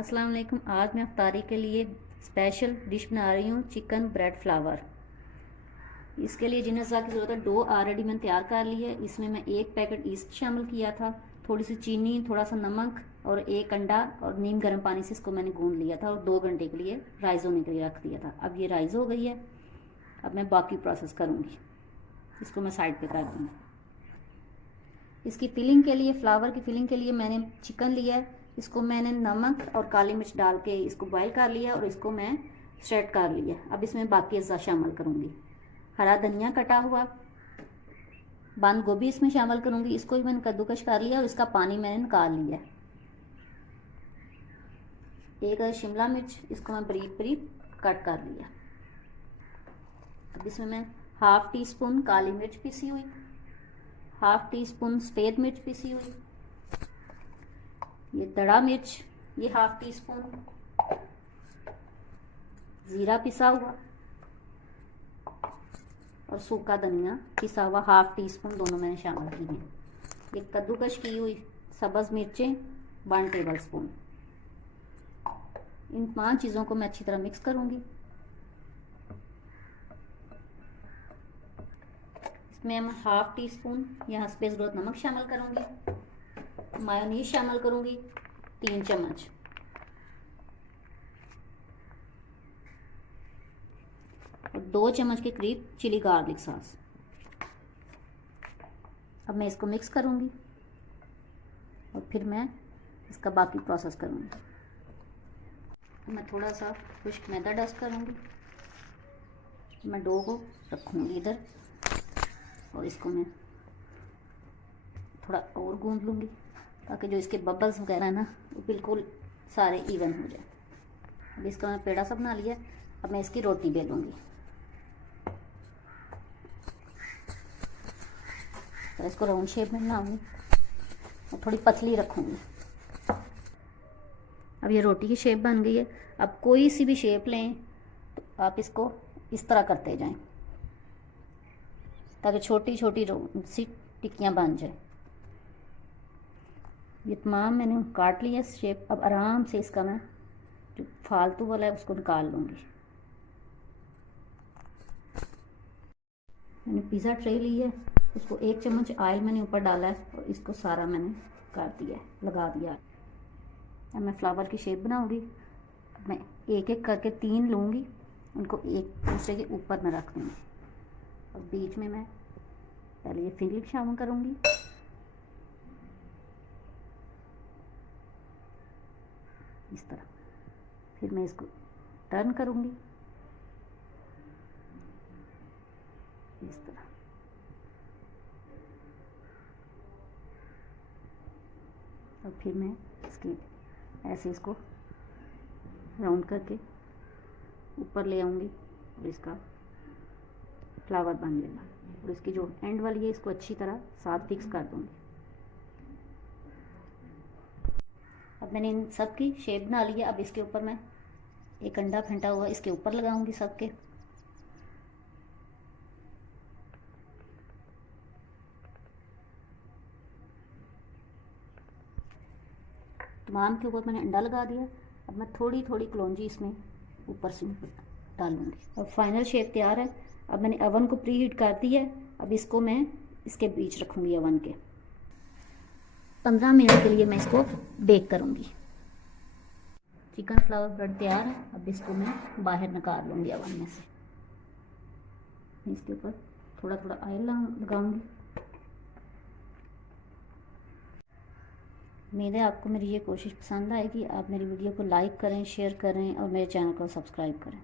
अस्सलाम वालेकुम। आज मैं अफ्तारी के लिए स्पेशल डिश बना रही हूँ, चिकन ब्रेड फ्लावर। इसके लिए जिन अज़ा की ज़रूरत है, डो ऑलरेडी मैंने तैयार कर ली है। इसमें मैं 1 पैकेट ईस्ट शामिल किया था, थोड़ी सी चीनी, थोड़ा सा नमक और 1 अंडा और नीम गर्म पानी से इसको मैंने गूंद लिया था और 2 घंटे के लिए राइज़ होने के लिए रख दिया था। अब ये राइज़ हो गई है। अब मैं बाकी प्रोसेस करूँगी, इसको मैं साइड पर कर दूँगी। इसकी फिलिंग के लिए, फ्लावर की फिलिंग के लिए मैंने चिकन लिया है। इसको मैंने नमक और काली मिर्च डाल के इसको बॉईल कर लिया और इसको मैं श्रेड कर लिया। अब इसमें बाकी अज़्ज़ा शामिल करूँगी। हरा धनिया कटा हुआ, बंद गोभी इसमें शामिल करूँगी। इसको भी मैंने कद्दूकश कर लिया और इसका पानी मैंने निकाल लिया। 1 शिमला मिर्च, इसको मैं बारीक बारीक कट कर लिया। अब इसमें मैं ½ टी स्पून काली मिर्च पीसी हुई, ½ टी स्पून सफ़ेद मिर्च पीसी हुई, ये दड़ा मिर्च, ये ½ टी स्पून, ज़ीरा पिसा हुआ और सूखा धनिया पिसा हुआ ½ टी स्पून, दोनों मैंने शामिल की हैं। ये कद्दूकश की हुई सब्ज़ मिर्चें 1 टेबल स्पून। इन 5 चीज़ों को मैं अच्छी तरह मिक्स करूँगी। इसमें मैं ½ टी स्पून या हस्बे ज़रूरत नमक शामिल करूँगी। मायोनीज शामिल करूँगी 3 चम्मच, और 2 चम्मच के करीब चिली गार्लिक सॉस। अब मैं इसको मिक्स करूँगी और फिर मैं इसका बाकी प्रोसेस करूँगी। मैं थोड़ा सा खुश्क मैदा डस्ट करूँगी। मैं डो को रखूँगी इधर और इसको मैं थोड़ा और गूंद लूँगी ताकि जो इसके बबल्स वगैरह है ना, वो बिल्कुल सारे इवन हो जाए। अब इसका मैं पेड़ा सा बना लिया। अब मैं इसकी रोटी बेलूँगी। तो इसको राउंड शेप में बनाऊँगी और थोड़ी पतली रखूँगी। अब ये रोटी की शेप बन गई है। अब कोई सी भी शेप लें तो आप इसको इस तरह करते जाएं ताकि छोटी छोटी सी टिक्कियाँ बन जाए। ये तमाम मैंने काट लिया शेप। अब आराम से इसका मैं जो फालतू वाला है उसको निकाल लूँगी। मैंने पिज़्ज़ा ट्रे ली है, उसको 1 चम्मच ऑयल मैंने ऊपर डाला है और इसको सारा मैंने कर दिया है, लगा दिया है। अब मैं फ्लावर की शेप बनाऊँगी। मैं एक एक करके 3 लूँगी, उनको एक दूसरे के ऊपर मैं रख दूँगी और बीच में मैं पहले ये फिलिंग शामिल करूँगी। इस तरह फिर मैं इसको टर्न करूँगी इस तरह। और फिर मैं इसकी ऐसे इसको राउंड करके ऊपर ले आऊँगी और इसका फ्लावर बन जाएगा। और इसकी जो एंड वाली है इसको अच्छी तरह साथ फिक्स कर दूँगी। अब मैंने इन सब की शेप बना ली है। अब इसके ऊपर मैं 1 अंडा फेंटा हुआ इसके ऊपर लगाऊंगी सबके। तमाम के ऊपर मैंने अंडा लगा दिया। अब मैं थोड़ी थोड़ी कलौंजी इसमें ऊपर से डालूंगी और फाइनल शेप तैयार है। अब मैंने अवन को प्री हीट कर दी है। अब इसको मैं इसके बीच रखूँगी अवन के। 15 मिनट के लिए मैं इसको बेक करूँगी। चिकन फ्लावर ब्रेड तैयार है। अब इसको मैं बाहर निकाल लूँगी अवन में से। इसके ऊपर थोड़ा थोड़ा ऑयल लगाऊंगी। उम्मीद है आपको मेरी ये कोशिश पसंद आएगी। आप मेरी वीडियो को लाइक करें, शेयर करें और मेरे चैनल को सब्सक्राइब करें।